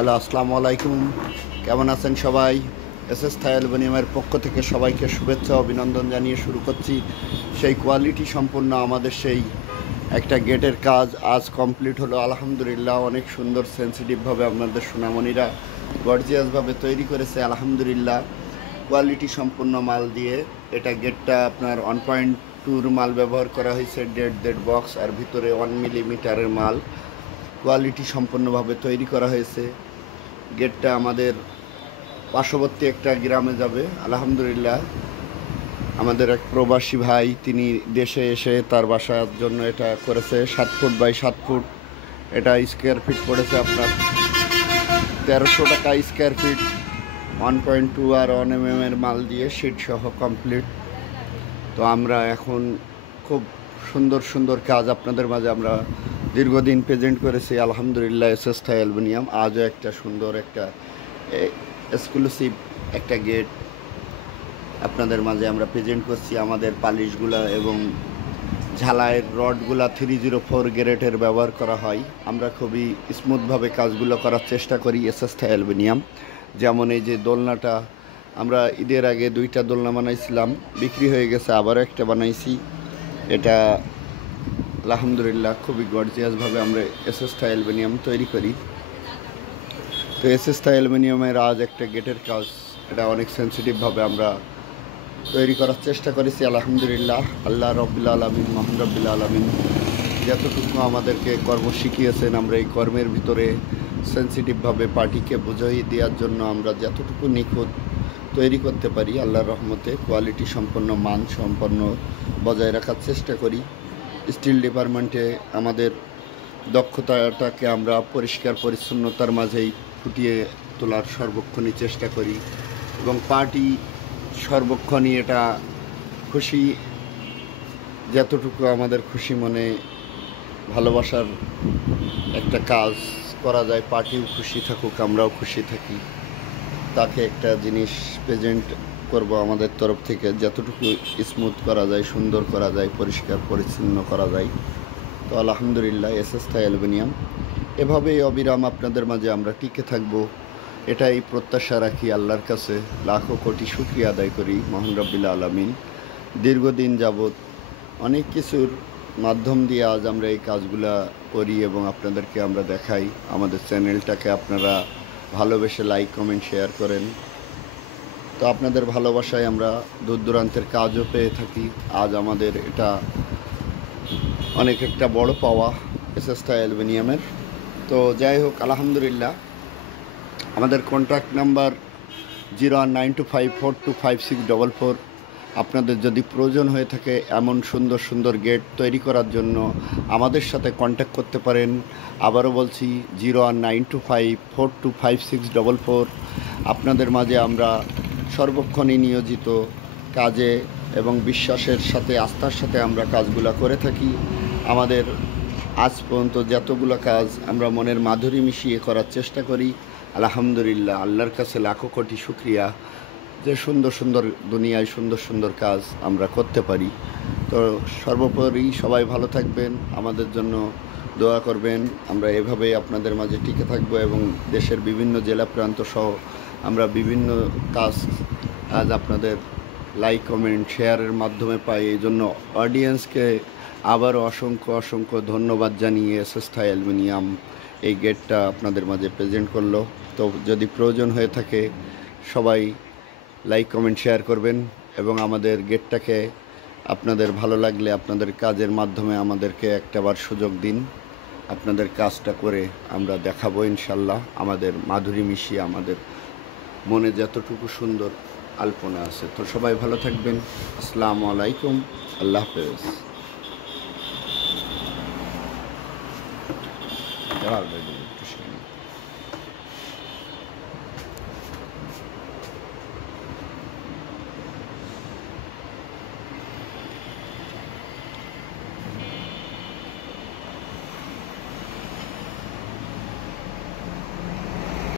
Hello, আসসালামু আলাইকুম। কেমন আছেন সবাই? এসএস থাই অ্যালুমিনিয়ামের পক্ষ থেকে সবাইকে শুভেচ্ছা অভিনন্দন জানিয়ে শুরু করছি সেই কোয়ালিটি সম্পন্ন আমাদের সেই একটা গেটের কাজ আজ কমপ্লিট হলো আলহামদুলিল্লাহ। অনেক সুন্দর সেন্সিটিভভাবে আপনাদের সোনামণিরা গর্জিয়াসভাবে তৈরি করেছে আলহামদুলিল্লাহ। কোয়ালিটি সম্পন্ন মাল দিয়ে এটা গেটটা আপনার 1.2 মাল ব্যবহার করা হয়েছে, দেড় বক্স, আর ভিতরে 1 মিলিমিটারের মাল কোয়ালিটি সম্পন্নভাবে তৈরি করা হয়েছে। গেটটা আমাদের পার্শ্ববর্তী একটা গ্রামে যাবে আলহামদুলিল্লাহ। আমাদের এক প্রবাসী ভাই তিনি দেশে এসে তার বাসার জন্য এটা করেছে। 7 ফুট বাই 7 ফুট, এটা স্কোয়ার ফিট পড়েছে আপনার 1300 টাকা স্কোয়ার ফিট। 1.2 আর 1 mm এর মাল দিয়ে শিট সহ কমপ্লিট। তো আমরা এখন খুব সুন্দর সুন্দর কাজ আপনাদের মাঝে আমরা দীর্ঘদিন প্রেজেন্ট করেছি আলহামদুলিল্লাহ। এসএস থাই অ্যালুমিনিয়াম আজও একটা সুন্দর একটা এক্সক্লুসিভ একটা গেট আপনাদের মাঝে আমরা প্রেজেন্ট করছি। আমাদের পালিশগুলা এবং ঝালাইয়ের রডগুলা 304 গ্রেডের ব্যবহার করা হয়। আমরা খুবই স্মুথভাবে কাজগুলো করার চেষ্টা করি এসএস থাই অ্যালুমিনিয়াম। যেমন এই যে দোলনাটা, আমরা ঈদের আগে 2টা দোলনা বানাইছিলাম, বিক্রি হয়ে গেছে, আবারও একটা বানাইছি। এটা আলহামদুলিল্লাহ খুবই গর্জিয়াসভাবে আমরা এসএস থাই অ্যালুমিনিয়াম তৈরি করি। তো এসএস থাই অ্যালুমিনিয়ামের আজ একটা গেটের কাজ, এটা অনেক সেন্সিটিভভাবে আমরা তৈরি করার চেষ্টা করেছি আলহামদুলিল্লাহ। আল্লাহ রব্বুল আলামিন, মহান রব্বুল আলামিন যতটুকু আমাদেরকে কর্ম শিখিয়েছেন, আমরা এই কর্মের ভিতরে সেন্সিটিভভাবে পার্টিকে বুঝিয়ে দেওয়ার জন্য আমরা যতটুকু নিখুঁত তৈরি করতে পারি আল্লাহর রহমতে কোয়ালিটি সম্পন্ন, মান সম্পন্ন বজায় রাখার চেষ্টা করি। স্টিল ডিপার্টমেন্টে আমাদের দক্ষতাটাকে আমরা পরিষ্কার পরিচ্ছন্নতার মাঝেই ফুটিয়ে তোলার সর্বক্ষণই চেষ্টা করি এবং পার্টি সর্বক্ষণই এটা খুশি, যতটুকু আমাদের খুশি মনে ভালোবাসার একটা কাজ করা যায়, পার্টিও খুশি থাকুক, আমরাও খুশি থাকি, তাকে একটা জিনিস প্রেজেন্ট করব আমাদের তরফ থেকে, যতটুকু স্মুথ করা যায়, সুন্দর করা যায়, পরিষ্কার পরিচ্ছন্ন করা যায়। তো আলহামদুলিল্লাহ এসএস থাই অ্যালুমিনিয়াম এভাবেই অবিরাম আপনাদের মাঝে আমরা টিকে থাকব, এটাই প্রত্যাশা রাখি আল্লাহর কাছে। লাখো কোটি শুকরিয়া আদায় করি মহান রব্বুল আলামিন। দীর্ঘদিন যাবৎ অনেক কিছুর মাধ্যম দিয়ে আজ আমরা এই কাজগুলা করি এবং আপনাদেরকে আমরা দেখাই। আমাদের চ্যানেলটাকে আপনারা ভালোবেসে লাইক, কমেন্ট, শেয়ার করেন। তো আপনাদের ভালোবাসায় আমরা দূর দূরান্তের কাজও পেয়ে থাকি। আজ আমাদের এটা অনেক একটা বড় পাওয়া এসএস থাই অ্যালুমিনিয়ামের। তো যাই হোক আলহামদুলিল্লাহ। আমাদের কন্ট্যাক্ট নাম্বার 01925425644। আপনাদের যদি প্রয়োজন হয়ে থাকে এমন সুন্দর সুন্দর গেট তৈরি করার জন্য আমাদের সাথে কন্ট্যাক্ট করতে পারেন। আবারও বলছি 01925425644। আপনাদের মাঝে আমরা সর্বক্ষণই নিয়োজিত কাজে এবং বিশ্বাসের সাথে, আস্থার সাথে আমরা কাজগুলো করে থাকি। আমাদের আজ পর্যন্ত যতগুলো কাজ আমরা মনের মাধুরী মিশিয়ে করার চেষ্টা করি আলহামদুলিল্লাহ। আল্লাহর কাছে লাখো কোটি শুকরিয়া যে সুন্দর সুন্দর দুনিয়ায় সুন্দর সুন্দর কাজ আমরা করতে পারি। তো সর্বোপরি সবাই ভালো থাকবেন, আমাদের জন্য দোয়া করবেন। আমরা এভাবেই আপনাদের মাঝে টিকে থাকবো এবং দেশের বিভিন্ন জেলা প্রান্ত সহ আমরা বিভিন্ন কাজ আজ আপনাদের লাইক, কমেন্ট, শেয়ারের মাধ্যমে পাই। এই জন্য অডিয়েন্সকে আবারও অসংখ্য অসংখ্য ধন্যবাদ জানিয়ে এসএস থাই অ্যালুমিনিয়াম এই গেটটা আপনাদের মাঝে প্রেজেন্ট করলো। তো যদি প্রয়োজন হয়ে থাকে সবাই লাইক, কমেন্ট, শেয়ার করবেন এবং আমাদের গেটটাকে আপনাদের ভালো লাগলে আপনাদের কাজের মাধ্যমে আমাদেরকে একটাবার সুযোগ দিন। আপনাদের কাজটা করে আমরা দেখাবো ইনশাল্লাহ। আমাদের মাধুরী মিশিয়ে আমাদের মনে যতটুকু সুন্দর আলপনা আছে। তো সবাই ভালো থাকবেন। আসসালামু আলাইকুম, আল্লাহ হাফেজ।